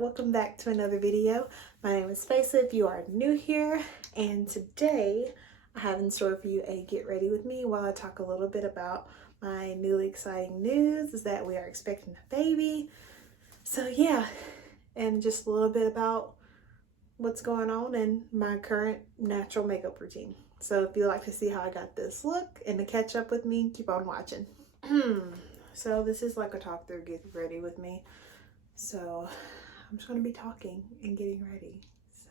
welcome back to another video. My name is Faisa if you are new here, and today I have in store for you a get ready with me while I talk a little bit about my newly exciting news is that we are expecting a baby. So yeah, and just a little bit about what's going on in my current natural makeup routine. So if you'd like to see how I got this look and to catch up with me, keep on watching. So this is like a talk through get ready with me. So I'm just going to be talking and getting ready. So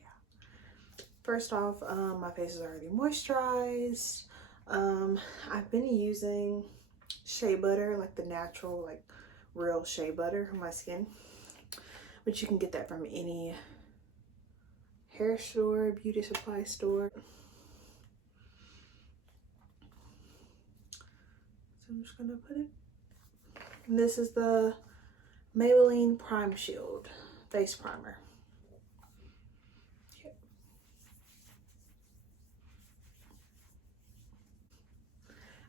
yeah. First off, my face is already moisturized. I've been using shea butter, like the natural, like real shea butter for my skin. But you can get that from any hair store, beauty supply store. So I'm just going to put it. And this is the Maybelline Prime Shield face primer. Yep.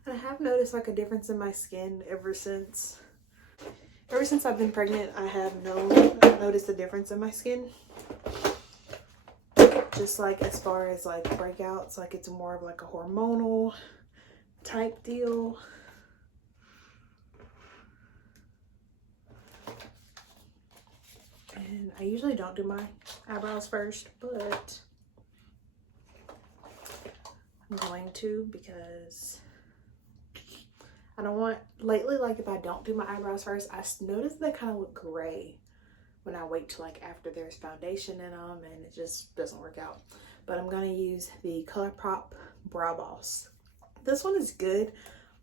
And I have noticed like a difference in my skin ever since I've been pregnant. I have noticed a difference in my skin. Just like as far as like breakouts, like it's more of like a hormonal type deal. And I usually don't do my eyebrows first, but I'm going to because I don't want, lately, like if I don't do my eyebrows first, I notice they kind of look gray when I wait till like after there's foundation in them, and it just doesn't work out. But I'm going to use the ColourPop Brow Boss. This one is good,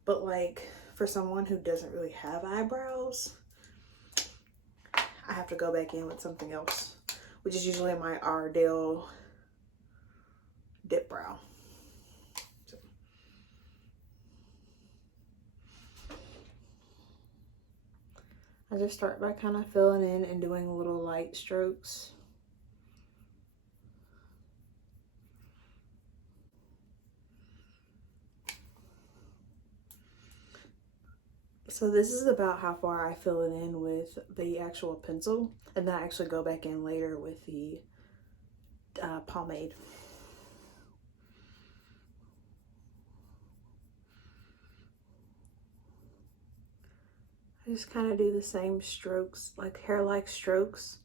but like for someone who doesn't really have eyebrows, I have to go back in with something else, which is usually my Ardell Dip Brow. So. I just start by kind of filling in and doing little light strokes. So this is about how far I fill it in with the actual pencil, and then I actually go back in later with the pomade. I just kind of do the same strokes, like hair-like strokes.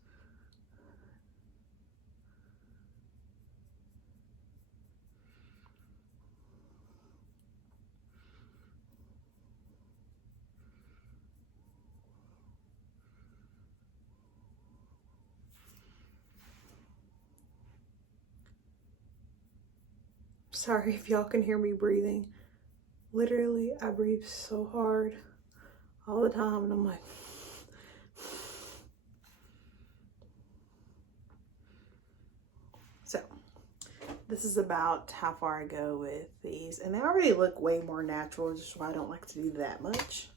Sorry if y'all can hear me breathing. Literally, I breathe so hard all the time, and I'm like, so this is about how far I go with these, and they already look way more natural, just why I don't like to do that much.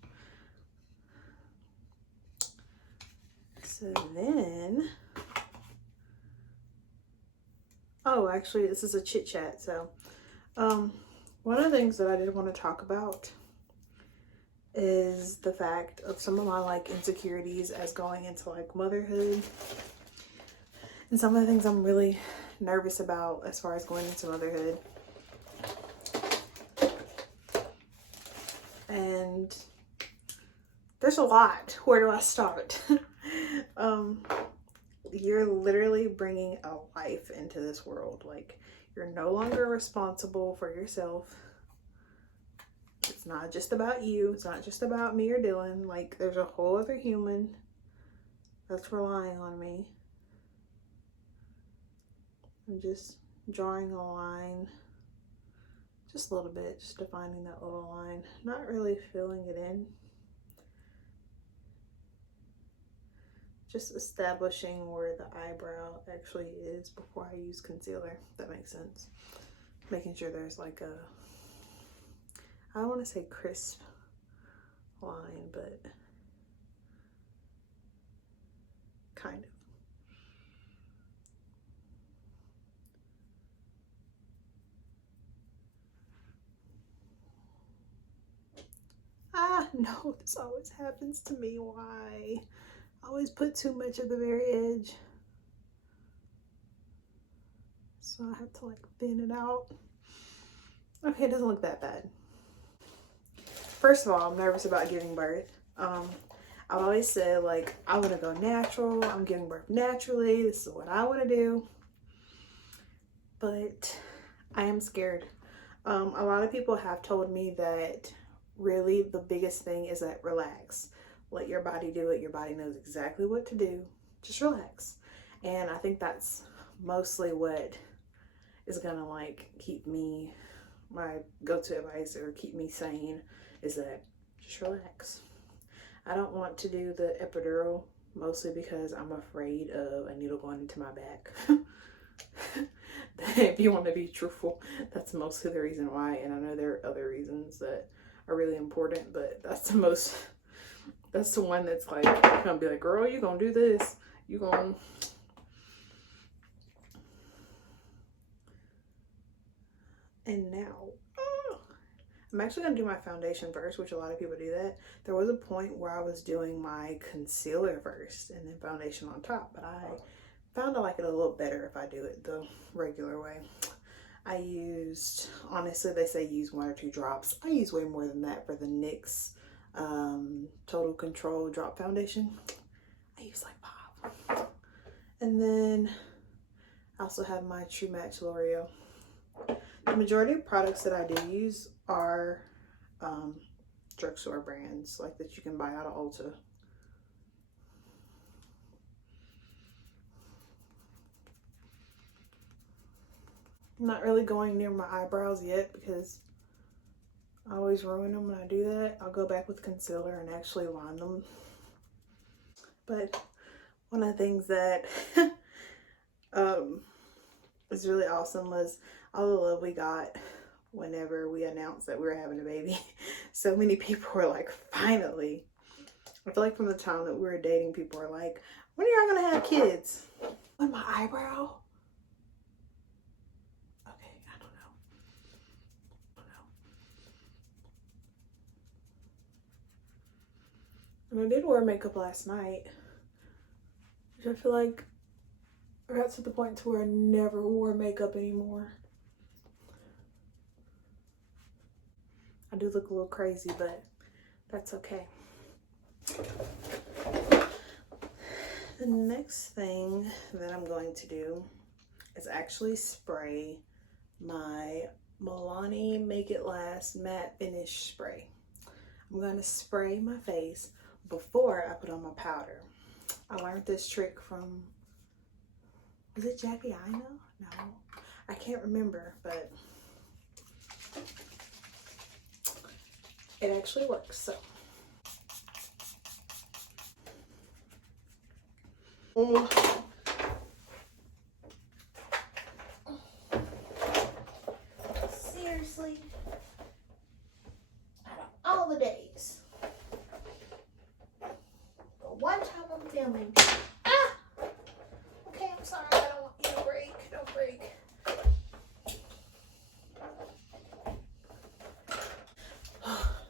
So then, oh, actually this is a chit chat. So one of the things that I did want to talk about is the fact of some of my like insecurities as going into like motherhood, and some of the things I'm really nervous about as far as going into motherhood. And there's a lot. Where do I start? You're literally bringing a life into this world. Like, you're no longer responsible for yourself. It's not just about you. It's not just about me or Dylan. Like, there's a whole other human that's relying on me. I'm just drawing a line, just a little bit, just defining that little line, not really filling it in. Just establishing where the eyebrow actually is before I use concealer, if that makes sense. Making sure there's like a, I don't want to say crisp line, but kind of. No, this always happens to me. Why? I always put too much at the very edge. So I have to like thin it out. Okay, it doesn't look that bad. First of all, I'm nervous about giving birth. I've always said like, I want to go natural. I'm giving birth naturally. This is what I want to do. But I am scared. A lot of people have told me that really the biggest thing is that relax. Let your body do it. Your body knows exactly what to do. Just relax. And I think that's mostly what is gonna like keep me, my go-to advice, or keep me sane, is that just relax. I don't want to do the epidural, mostly because I'm afraid of a needle going into my back. If you want to be truthful, that's mostly the reason why. And I know there are other reasons that are really important, but that's the one that's like, I'm gonna be like, girl, you gonna do this, you gonna. And now I'm actually gonna do my foundation first, which a lot of people do that. There was a point where I was doing my concealer first and then foundation on top, but I found I like it a little better if I do it the regular way. I used, honestly, they say use 1 or 2 drops. I use way more than that for the NYX Total Control Drop Foundation. I use like 5. And then I also have my True Match L'Oreal. The majority of products that I do use are drugstore brands, like that you can buy out of Ulta. I'm not really going near my eyebrows yet because I always ruin them when I do that. I'll go back with concealer and actually line them. But one of the things that was really awesome was all the love we got whenever we announced that we were having a baby. So many people were like, finally. I feel like from the time that we were dating, people were like, when are y'all gonna have kids? On my eyebrow? Okay, I don't know. And I did wear makeup last night, which I feel like I got to the point to where I never wore makeup anymore. I do look a little crazy, but that's okay. The next thing that I'm going to do is actually spray my Milani Make It Last Matte Finish Spray. I'm going to spray my face before I put on my powder. I learned this trick from, was it Jackie Ina? No, I can't remember, but it actually works. So seriously, out of all the days, the one time I'm filming, okay, I'm sorry, I don't want you to break, don't break.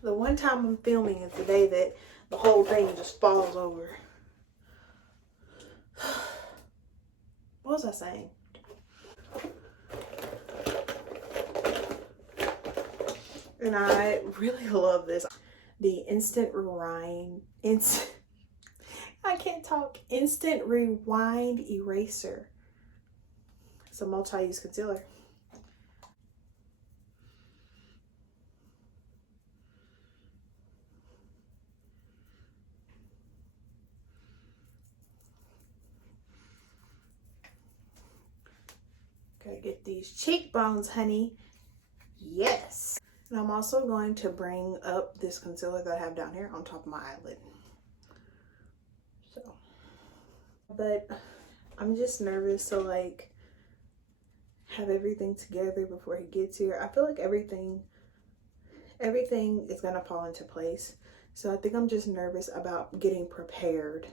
The one time I'm filming is the day that the whole thing just falls over. What was I saying? And I really love this. The Instant Rewind, I can't talk. Instant Rewind Eraser. It's a multi-use concealer. Gotta get these cheekbones, honey. Yes. And I'm also going to bring up this concealer that I have down here on top of my eyelid. So, but I'm just nervous to like have everything together before he gets here. I feel like everything is gonna fall into place. So I think I'm just nervous about getting prepared.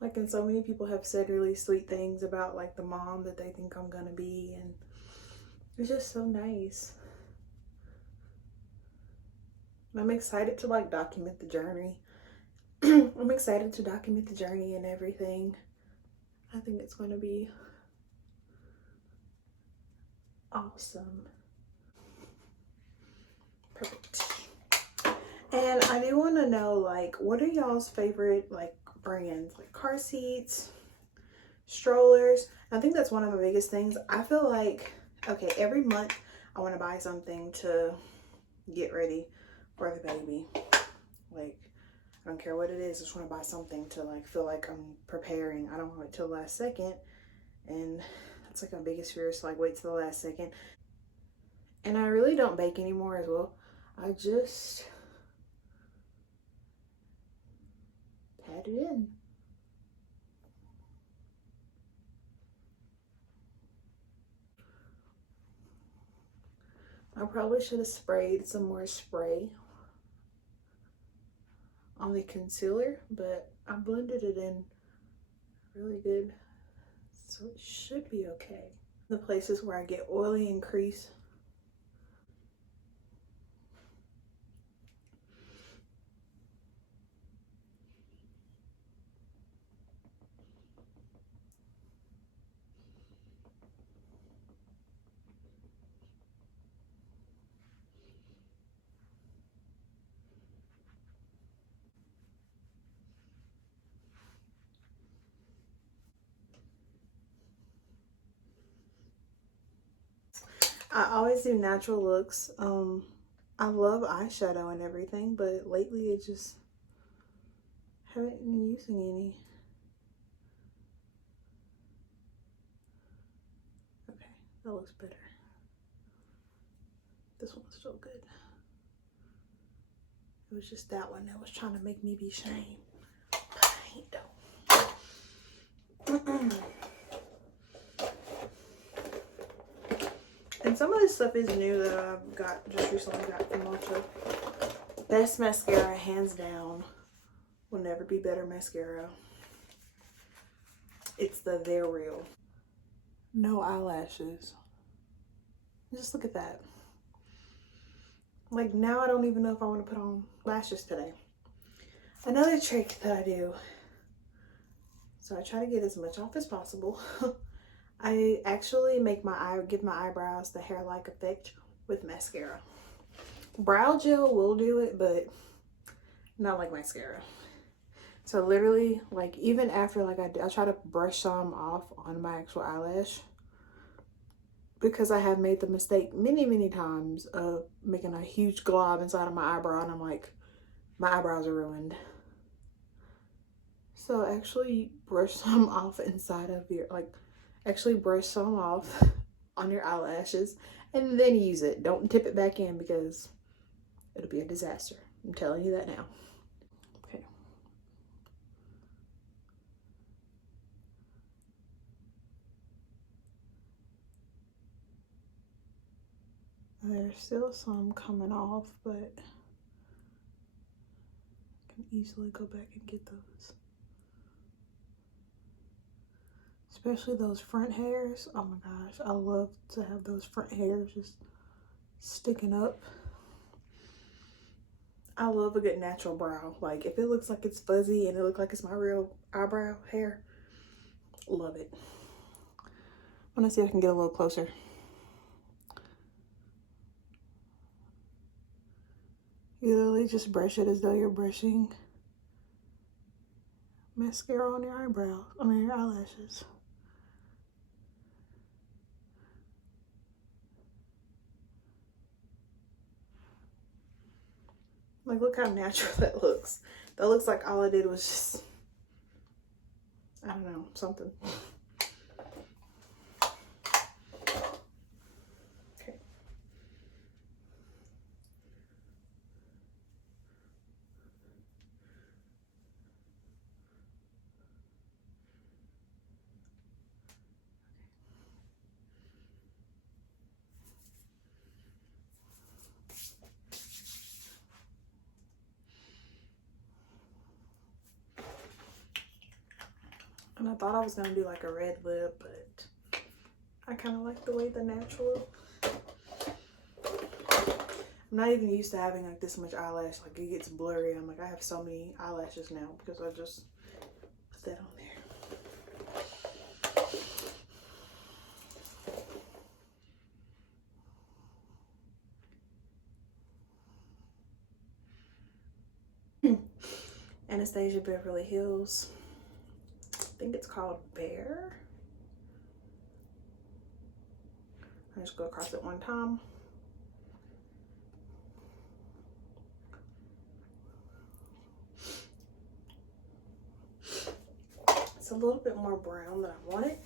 Like, and so many people have said really sweet things about like the mom that they think I'm gonna be, and it's just so nice. I'm excited to like document the journey. I'm excited to document the journey and everything. I think it's going to be awesome. Perfect. And I do want to know, like, what are y'all's favorite like brands, like car seats, strollers? I think that's one of the biggest things. I feel like, okay, every month I want to buy something to get ready for the baby. Like, I don't care what it is, I just want to buy something to like feel like I'm preparing. I don't want to wait till the last second. And that's like my biggest fear, is to like wait till the last second. And I really don't bake anymore as well. I just pat it in. I probably should have sprayed some more spray on the concealer, but I blended it in really good, so it should be okay. The places where I get oily and crease, I always do natural looks. I love eyeshadow and everything, but lately it just haven't been using any. Okay, that looks better. This one's still good. It was just that one that was trying to make me be shamed. But I ain't though. And some of this stuff is new that I've just recently got from Ulta. Best mascara, hands down. Will never be better mascara. It's the They're Real. No eyelashes. Just look at that. Like, now I don't even know if I want to put on lashes today. Another trick that I do, so I try to get as much off as possible. I actually give my eyebrows the hair-like effect with mascara. Brow gel will do it, but not like mascara. So literally, like, even after, like, I try to brush some off on my actual eyelash, because I have made the mistake many times of making a huge glob inside of my eyebrow, and I'm like, my eyebrows are ruined. So actually brush some off inside of your, like, actually brush some off on your eyelashes and then use it. Don't tip it back in, because it'll be a disaster. I'm telling you that now. Okay. There's still some coming off, but I can easily go back and get those. Especially those front hairs. Oh my gosh, I love to have those front hairs just sticking up. I love a good natural brow. Like, if it looks like it's fuzzy and it looks like it's my real eyebrow hair, love it. I'm gonna see if I can get a little closer. You literally just brush it as though you're brushing mascara on your eyebrow. I mean, your eyelashes. Like, look how natural that looks. That looks like all I did was just, I don't know, something. Okay. And I thought I was gonna do like a red lip, but I kind of like the way the natural. I'm I'm not even used to having like this much eyelash. Like it gets blurry. I'm like, I have so many eyelashes now because I just put that on there. Anastasia Beverly Hills. I think it's called Bear. I just go across it one time. It's a little bit more brown than I wanted.